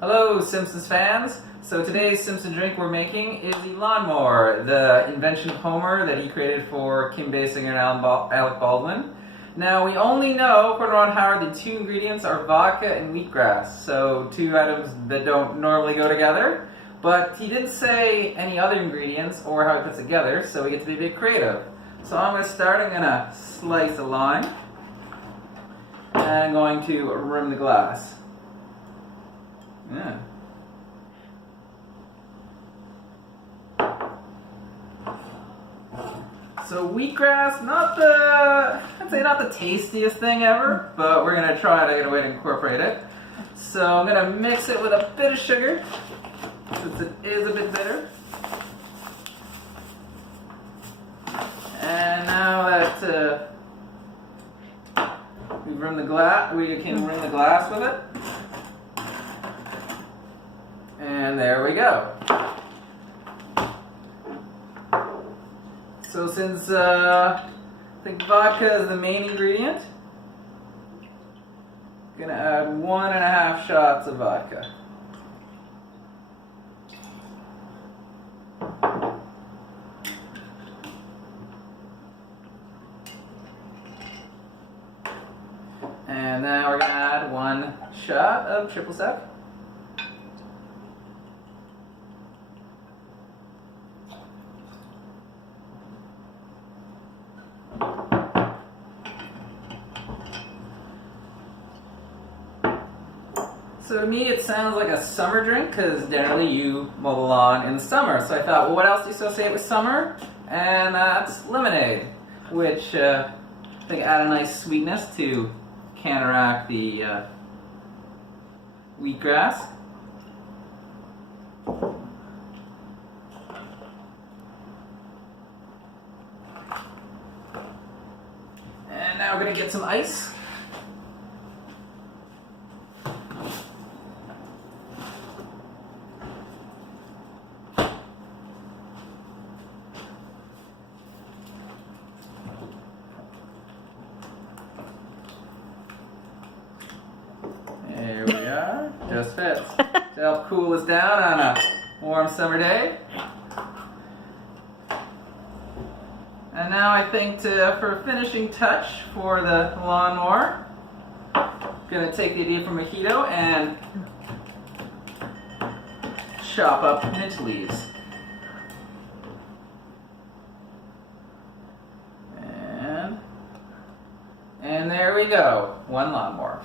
Hello, Simpsons fans! So today's Simpson drink we're making is the Lawnmower, the invention of Homer that he created for Kim Basinger and Alec Baldwin. Now, we only know, according to Ron Howard, the two ingredients are vodka and wheatgrass, so two items that don't normally go together. But he didn't say any other ingredients or how it puts together, so we get to be a bit creative. So I'm going to start. I'm going to slice a lime, and I'm going to rim the glass. Yeah. So wheatgrass, I'd say not the tastiest thing ever, but we're gonna try to get a way to incorporate it. So I'm gonna mix it with a bit of sugar, since it is a bit bitter. And now that we can rim the glass with it. And there we go. So since I think vodka is the main ingredient, I'm gonna add 1.5 shots of vodka. And now we're gonna add 1 shot of triple sec. So to me it sounds like a summer drink because generally you mow the lawn in the summer. So I thought, well, what else do you associate with summer? And that's lemonade, which I think add a nice sweetness to counteract the wheatgrass. And now we're going to get some ice. There we are, just fits. To help cool us down on a warm summer day. And now I think for a finishing touch for the lawnmower, I'm going to take the idea from mojito and chop up mint leaves. And there we go, one lawnmower.